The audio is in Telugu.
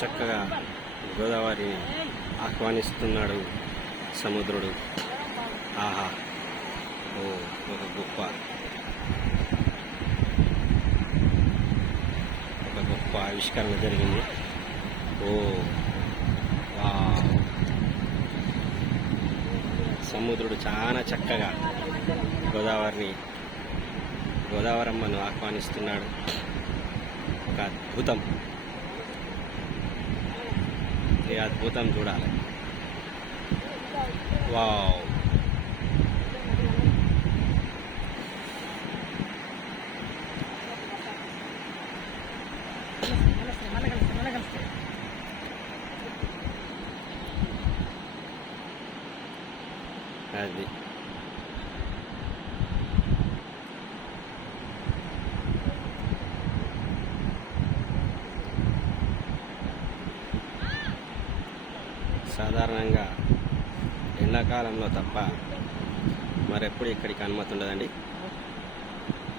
చక్కగా గోదావరిని ఆహ్వానిస్తున్నాడు సముద్రుడు. ఆహా, ఓ ఒక గొప్ప ఆవిష్కరణ జరిగింది. ఓ వావ్, సముద్రుడు చాలా చక్కగా గోదావరమ్మను ఆహ్వానిస్తున్నాడు. ఒక అద్భుతం, ఈ అద్భుతం చూడాలి. వావ్, అది సాధారణంగా ఎండాకాలంలో తప్ప మరెప్పుడు ఇక్కడికి అనుమతి ఉండదండి.